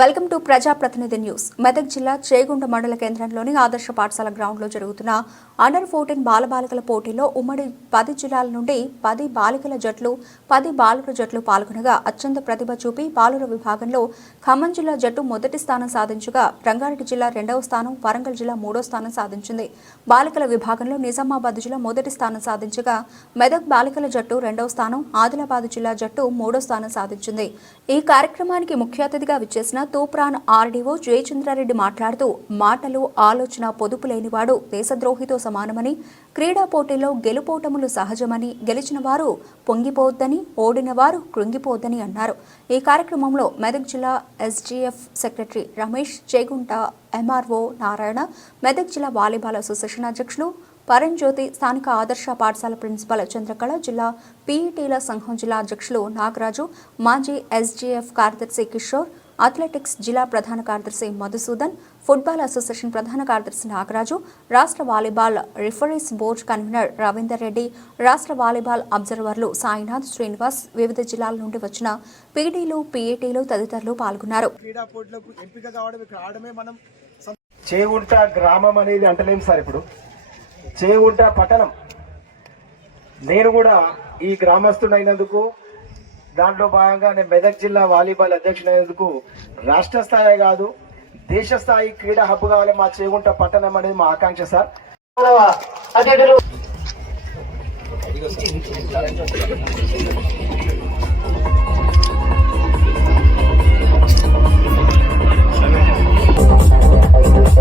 Welcome to ప్రజాప్రతినిధి news. Medak జిల్లా చేగుంట మండల కేంద్రంలోని ఆదర్శ పాఠశాల గ్రౌండ్లో జరుగుతున్న అండర్ 14 బాలబాలికల పోటీలో ఉమ్మడి 10 జిల్లాల నుండి 10 బాలికల జట్లు 10 బాలుర జట్లు పాల్గొనగా అత్యంత ప్రతిభ చూపి బాలుర విభాగంలో ఖమ్మం జిల్లా జట్టు మొదటి స్థానం సాధించగా రంగారెడ్డి జిల్లా 2వ స్థానం, వరంగల్ జిల్లా 3వ స్థానం సాధించింది. బాలికల విభాగంలో నిజామాబాద్ జిల్లా మొదటి స్థానం సాధించగా మెదక్ బాలికల జట్టు 2వ స్థానం, ఆదిలాబాద్ జిల్లా జట్టు 3వ స్థానం సాధించింది. ఈ కార్యక్రమానికి ముఖ్య అతిథిగా విచ్చేసిన తూప్రాన్ ఆర్డీఓ జయచంద్రారెడ్డి మాట్లాడుతూ మాటలు ఆలోచన పొదుపు లేనివాడు దేశద్రోహితో సమానమని, క్రీడా పోటీల్లో గెలుపోటములు సహజమని, గెలిచిన వారు పొంగిపోవద్దని, ఓడిన వారు కృంగిపోవద్దని అన్నారు. ఈ కార్యక్రమంలో మెదక్ జిల్లా SGF secretary Ramesh, Chegunta MRO Narayana, Medak జిల్లా వాలీబాల్ అసోసియేషన్ అధ్యక్షులు పరంజ్యోతి, స్థానిక ఆదర్శ పాఠశాల ప్రిన్సిపల్ చంద్రకళ, జిల్లా పీఈటీల సంఘం జిల్లా అధ్యక్షులు నాగరాజు, మాజీ ఎస్జీఎఫ్ కార్యదర్శి కిషోర్, అథ్లెటిక్స్ జిల్లా ప్రధాన కార్యదర్శి మధుసూదన్, ఫుట్బాల్ అసోసియేషన్ ప్రధాన కార్యదర్శి నాగరాజు, రాష్ట్ర volleyball referees board convener Ravinder Reddy, రాష్ట్ర వాలీబాల్ అబ్జర్వర్లు సాయినాథ్, శ్రీనివాస్, వివిధ జిల్లాల నుండి వచ్చిన పీడీలు, పీఏటీలు తదితరులు పాల్గొన్నారు. చేగుంట గ్రామం అనేది అంటలేం సార్, ఇప్పుడు చేగుంట పట్టణం. నేను కూడా ఈ గ్రామస్తుడైనందుకు, దాంట్లో భాగంగా నేను మెదక్ జిల్లా వాలీబాల్ అధ్యక్షుడైనందుకు రాష్ట్ర స్థాయి కాదు దేశ స్థాయి క్రీడా హబ్ కావాలి మా చేగుంట పట్టణం అనేది మా ఆకాంక్ష సార్.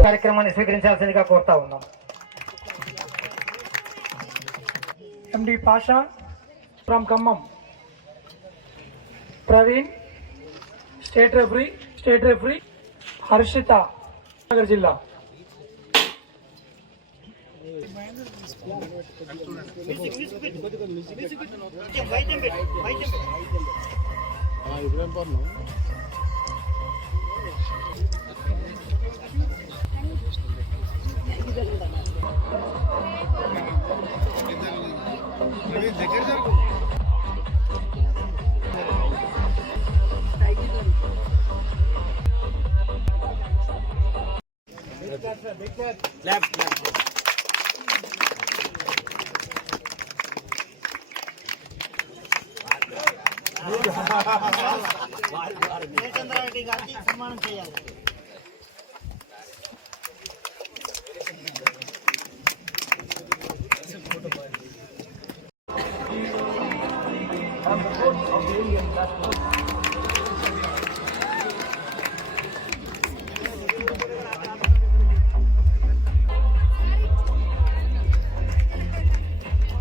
కార్యక్రమాన్ని స్వీకరించాల్సిందిగా కోరుతా ఉన్నాం. MD Pasha from Khammam, Praveen state referee Harshitha Nagar జిల్లా. జయచంద్రారెడ్డి గారికి సన్మానం చేయాలి.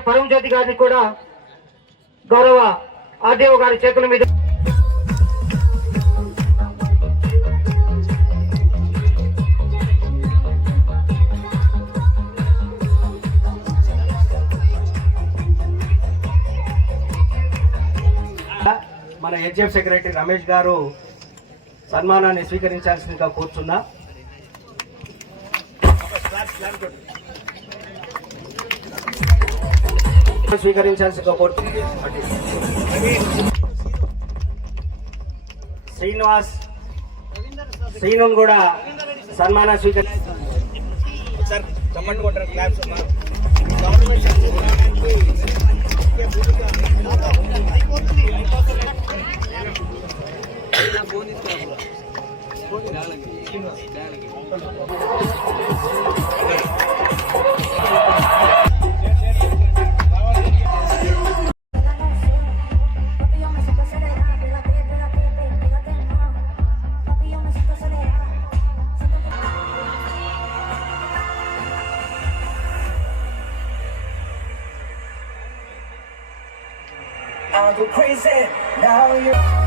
పరంజ్యోతి గారిని కూడా గౌరవ ఆర్డీఓ గారి చేతుల మీద మన హెచ్ఎఫ్ సెక్రటరీ రమేష్ గారు సన్మానాన్ని స్వీకరించాల్సిందిగా కోరుతున్నా. స్వీకరించాల్సిందిగా కోరుతున్నా. శ్రీను కూడా సన్మానం స్వీకరించారు. I'll go crazy now. You